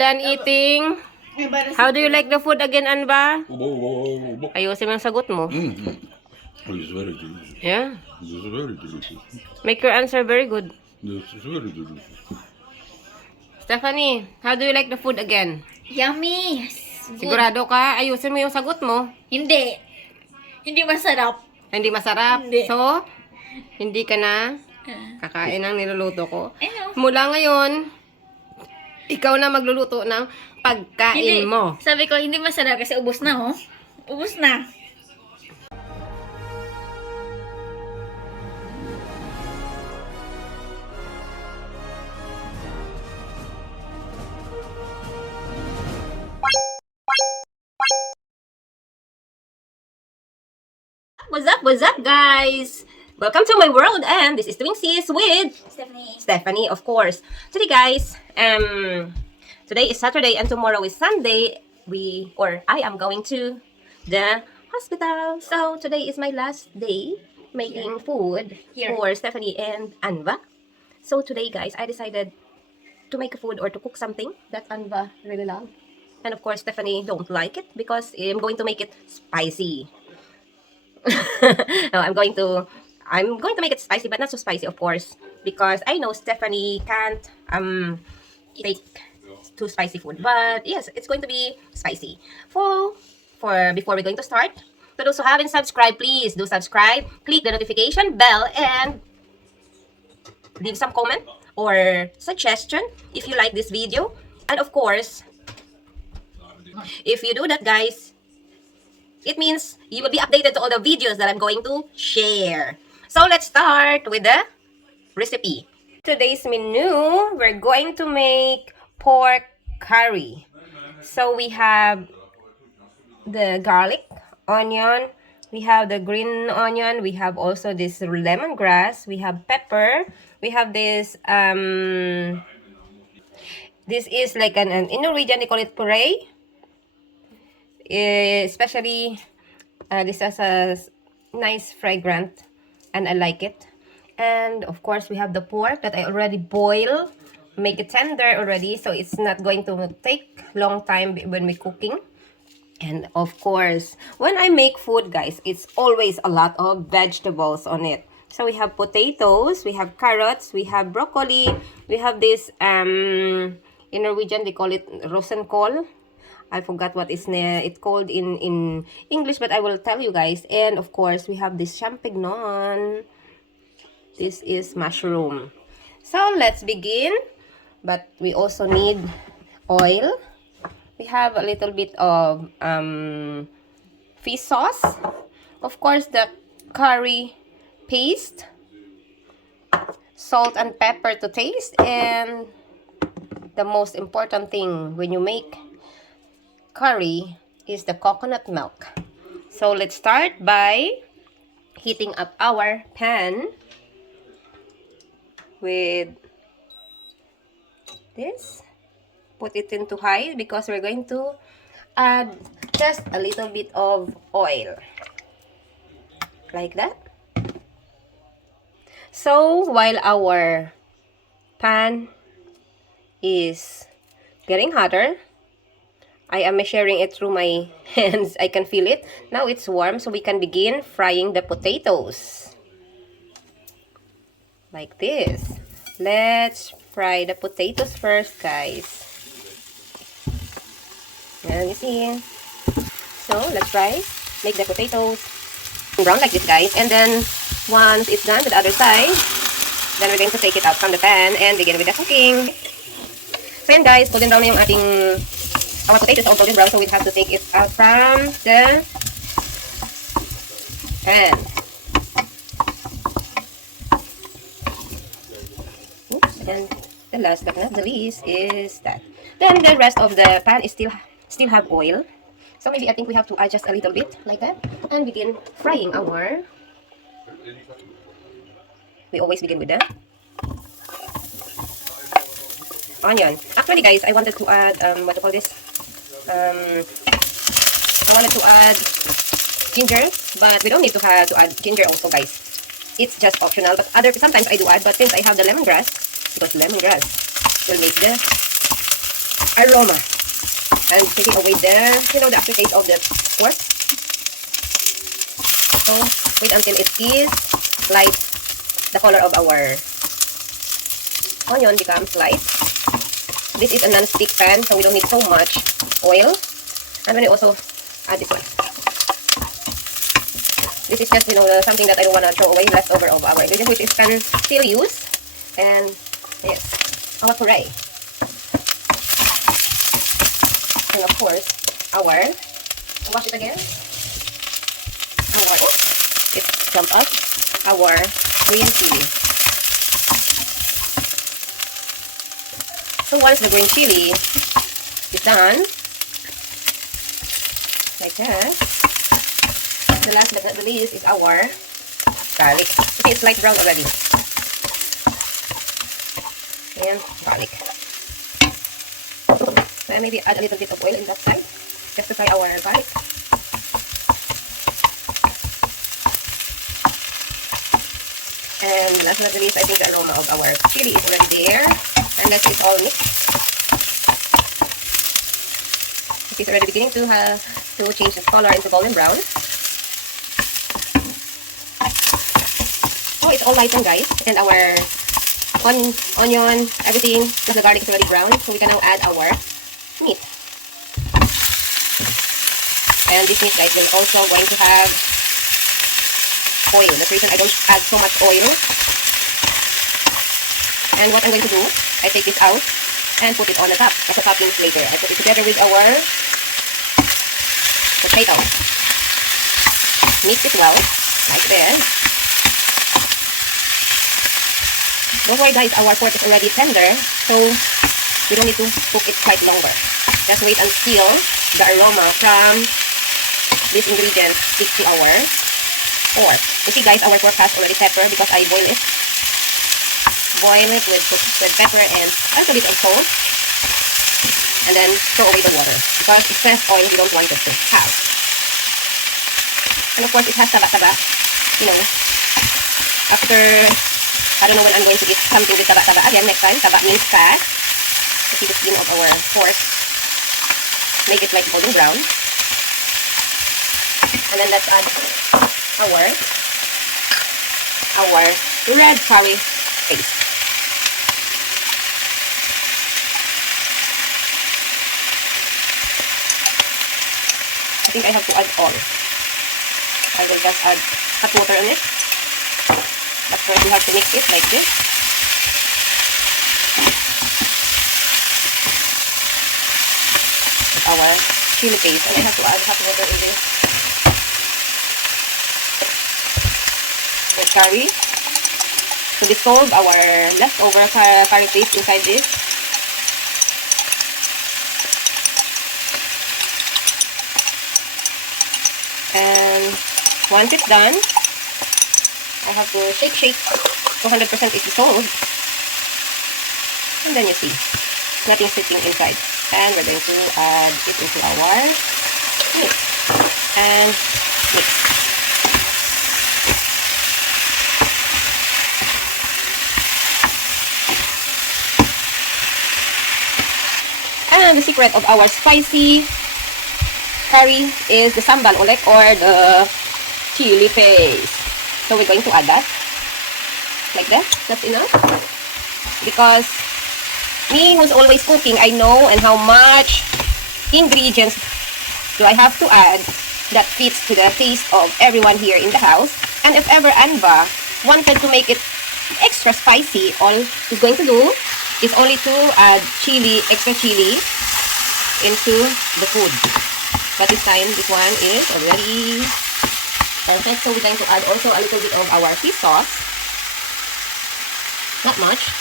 Done eating. How do you like the food again, Anba? Ayusin mo yung sagot mo. It's very delicious. Yeah. It's very delicious. Make your answer very good. This is very delicious. Stephanie, how do you like the food again? Yummy! Sigurado ka? Ayusin mo yung sagot mo. Hindi. Hindi masarap. Hindi masarap. Hindi. So, hindi ka na kakain ng niluluto ko. Ano? Mula ngayon, ikaw na magluluto ng pagkain mo. Sabi ko, hindi masarap kasi ubos na, oh. Ubos na. What's up, guys? Welcome to my world, and this is Twin Sis with Stephanie, of course. Today, guys, today is Saturday and tomorrow is Sunday. I am going to the hospital. So today is my last day making food for Stephanie and Anva. So today, guys, I decided to make a food or to cook something that Anva really loves. And of course, Stephanie don't like it because I'm going to make it spicy. No, I'm going to make it spicy, but not so spicy, of course, because I know Stephanie can't take too spicy food. But yes, it's going to be spicy. For before we're going to start, for those who haven't subscribed, please do subscribe. Click the notification bell and leave some comment or suggestion if you like this video. And of course, if you do that, guys, it means you will be updated to all the videos that I'm going to share. So let's start with the recipe. Today's menu, we're going to make pork curry. So we have the garlic, onion, we have the green onion, we have also this lemongrass, we have pepper, we have this this is like in Norwegian they call it puree. Especially this has a nice fragrant and I like it. And of course we have the pork that I already boil, make it tender already, so it's not going to take long time when we cooking. And of course when I make food, guys, it's always a lot of vegetables on it. So we have potatoes, we have carrots, we have broccoli, we have this in Norwegian they call it rosenkål. I forgot what it's called in English, but I will tell you guys. And of course, we have this champignon. This is mushroom. So let's begin. But we also need oil. We have a little bit of fish sauce. Of course, the curry paste. Salt and pepper to taste. And the most important thing when you make curry is the coconut milk. So let's start by heating up our pan with this. Put it into high because we're going to add just a little bit of oil like that. So while our pan is getting hotter, I am measuring it through my hands. I can feel it. Now it's warm, so we can begin frying the potatoes. Like this. Let's fry the potatoes first, guys. And you see. So, let's fry. Make the potatoes brown like this, guys. And then, once it's done with the other side, then we're going to take it out from the pan and begin with the cooking. So, yan, guys. Golden brown na yung ating our potatoes are golden brown, so we have to take it out from the pan. Oops, and the last but not the least is that. Then the rest of the pan is still have oil. So maybe I think we have to adjust a little bit like that and begin frying our. We always begin with the onion. Actually, guys, I wanted to add what to call this. I wanted to add ginger, but we don't need to add ginger also, guys. It's just optional, but sometimes I do add, but since I have the lemongrass, because lemongrass will make the aroma. And taking away the aftertaste of the pork. So, wait until it is light. The color of our onion becomes light. This is a non-stick pan, so we don't need so much oil. And then I also add this one. This is just, something that I don't want to throw away, leftover of our ingredients, which is can still use. And, yes, our puree. And of course, wash it again. It jump up, our green chili. So once the green chili is done, like that, the last but not the least is our garlic. Okay, it's light brown already. And garlic. So I maybe add a little bit of oil in that side, just to fry our garlic. And last but not the least, I think the aroma of our chili is already there. And that is all mixed. It is already beginning to change its color into golden brown. Oh, it's all lightened, guys. And our onion, everything, plus the garlic is already brown. So we can now add our meat. And this meat, guys, will also going to have oil. That's the reason I don't add so much oil. And what I'm going to do, I take this out and put it on the top as a toppings later. I put it together with our potato. Mix it well, like this. Don't worry, guys, our pork is already tender, so we don't need to cook it quite longer. Just wait until the aroma from these ingredients stick to our pork. You see, guys, our pork has already pepper because I boil it. Boil it with pepper and a little bit of salt. And then throw away the water. Because excess oil we don't want it to have. And of course, it has taba-taba. After, I don't know when I'm going to eat something with taba-taba again next time. Taba means fat. You see the skin of our pork. Make it like golden brown. And then let's add our red curry paste. I think I have to add all. I will just add hot water on it. But first we have to mix it like this. With our chili paste. And I have to add hot water in this. With curry. To dissolve our leftover curry paste inside this. And once it's done, I have to shake so 100% is dissolved. And then you see, nothing sitting inside. And we're going to add it into our mix. And mix. And the secret of our spicy curry is the sambal ulit or the chili paste. So we're going to add that. Like that. That's enough. Because me who's always cooking, I know and how much ingredients do I have to add that fits to the taste of everyone here in the house. And if ever Anba wanted to make it extra spicy, all he's going to do is only to add extra chili into the food. But this time, this one is already perfect. So we're going to add also a little bit of our fish sauce. Not much,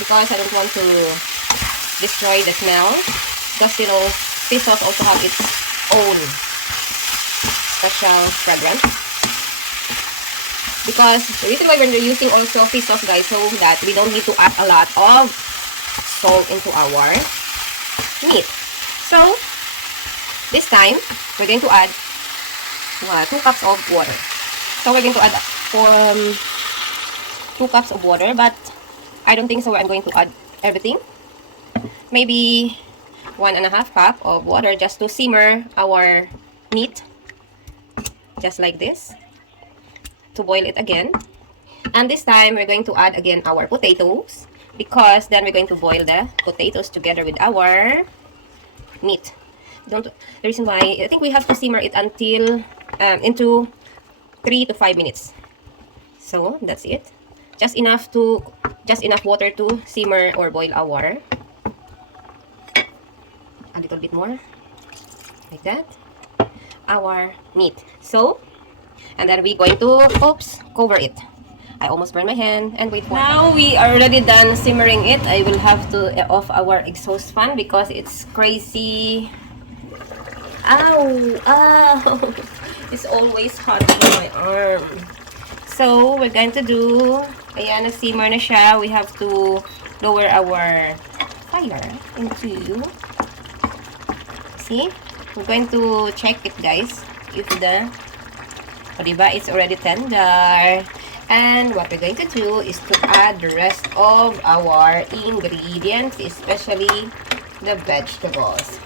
because I don't want to destroy the smell. Because, fish sauce also have its own special fragrance. Because the reason why we're using also fish sauce, guys, so that we don't need to add a lot of salt into our meat. So, this time, we're going to add 2 cups of water. So, we're going to add 2 cups of water, but I don't think so I'm going to add everything. Maybe 1.5 cup of water just to simmer our meat, just like this, to boil it again. And this time, we're going to add again our potatoes, because then we're going to boil the potatoes together with our meat. The reason why, I think we have to simmer it until into 3 to 5 minutes. So that's it. Just enough water to simmer or boil our, a little bit more, like that, our meat. So, and then we're going to, cover it. I almost burned my hand and wait for. Now we are already done simmering it. I will have to off our exhaust fan because it's crazy. Ow! Ow! It's always hot in my arm. So we're going to do, ayan, na-simmer na siya. We have to lower our fire into, see? We're going to check it, guys, if the, o diba, it's already tender. And what we're going to do is to add the rest of our ingredients, especially the vegetables.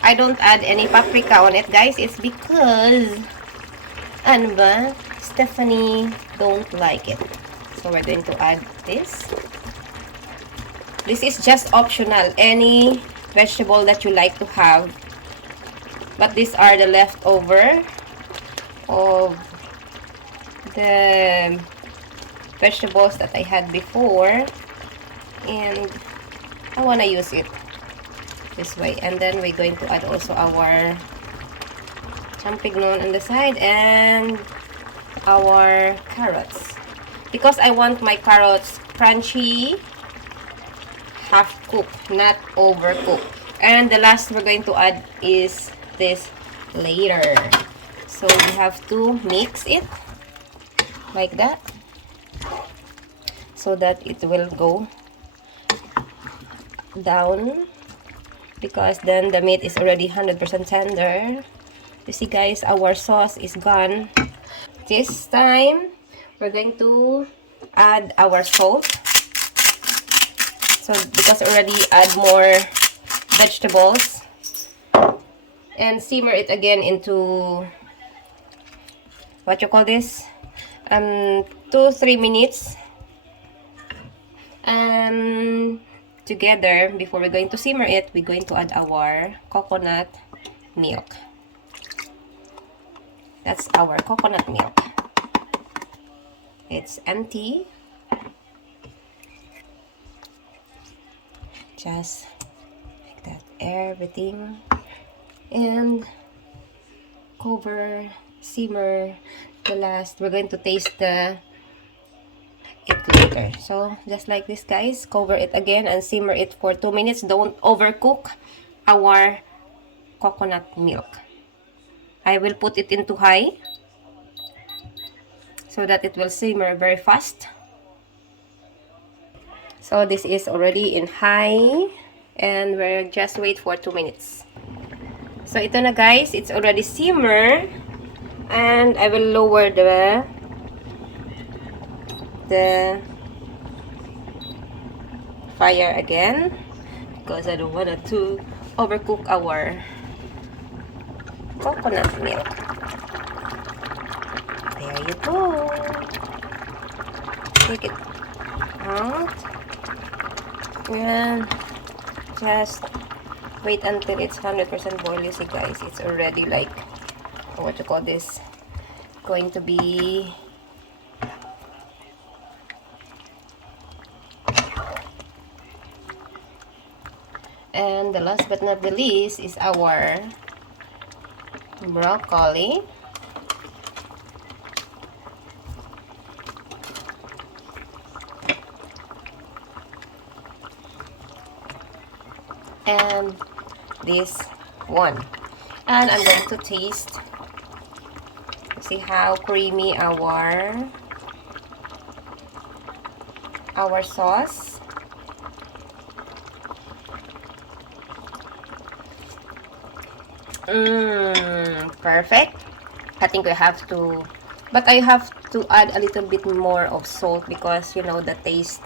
I don't add any paprika on it, guys. It's because, ano ba, Stephanie don't like it. So we're going to add this. This is just optional. Any vegetable that you like to have. But these are the leftover of the vegetables that I had before, and I want to use it this way. And then we're going to add also our champignon on the side and our carrots, because I want my carrots crunchy, half cooked, not overcooked. And the last we're going to add is this later. So we have to mix it like that, so that it will go down, because then the meat is already 100% tender. You see, guys, our sauce is gone. This time we're going to add our salt, so because already add more vegetables, and simmer it again into, what you call this, 2-3 minutes together. Before we're going to simmer it, we're going to add our coconut milk. That's our coconut milk. It's empty. Just like that, everything, and cover, simmer. The last, we're going to taste it later. So just like this, guys, cover it again and simmer it for 2 minutes. Don't overcook our coconut milk. I will put it into high so that it will simmer very fast. So this is already in high, and we'll just wait for 2 minutes. So ito na, guys, it's already simmer. And I will lower the fire again, because I don't want to overcook our coconut milk. There you go. Take it out and just wait until it's 100% boiled. You see, guys, it's already like, what you call this, going to be and the last but not the least is our broccoli. And this one, and I'm going to taste. See how creamy our sauce. Perfect. I think we have to, but I have to add a little bit more of salt, because you know the taste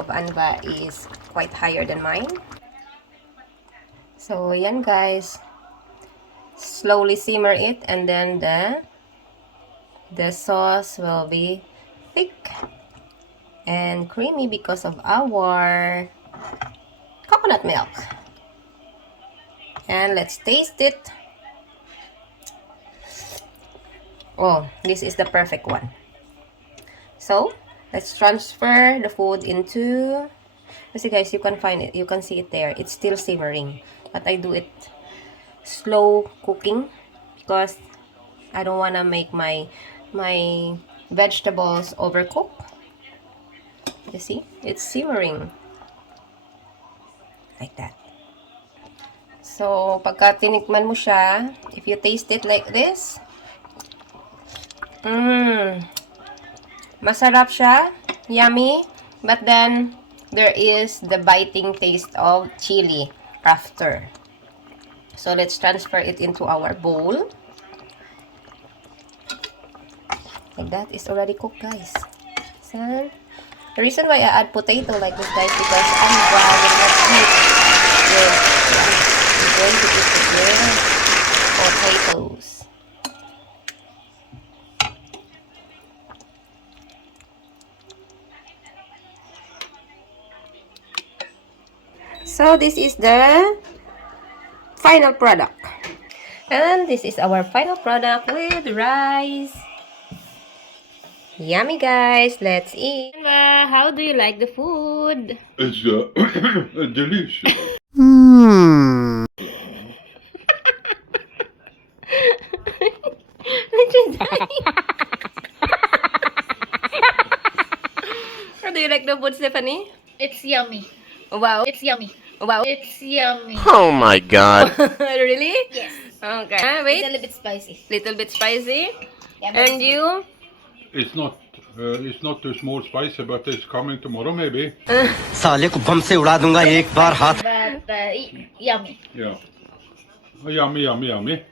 of Anva is quite higher than mine. So, yan guys. Slowly simmer it and then the sauce will be thick and creamy because of our coconut milk. And let's taste it. Oh, this is the perfect one. So, let's transfer the food into... Kasi guys, you can find it. You can see it there. It's still simmering. But I do it slow cooking because I don't want to make my vegetables overcook. You see? It's simmering. Like that. So, pagka tinikman mo siya, if you taste it like this, masarap siya. Yummy. But then, there is the biting taste of chili after. So, let's transfer it into our bowl. Like that is already cooked, guys. So, the reason why I add potato like this, guys, because I'm going to eat with potatoes. So, this is the final product. And this is our final product with rice. Yummy, guys. Let's eat. How do you like the food? It's delicious. How do you like the food, Stephanie? It's yummy. Wow. It's yummy. Wow. It's yummy. Oh my god. Really? Yes. Okay. It's a Wait. little bit spicy. Little bit spicy. Yeah, but And you? It's not too small spicy, but it's coming tomorrow maybe. साले को बम से उड़ा दूंगा एक बार हाथ But yummy. Yeah. Yummy, yummy, yummy.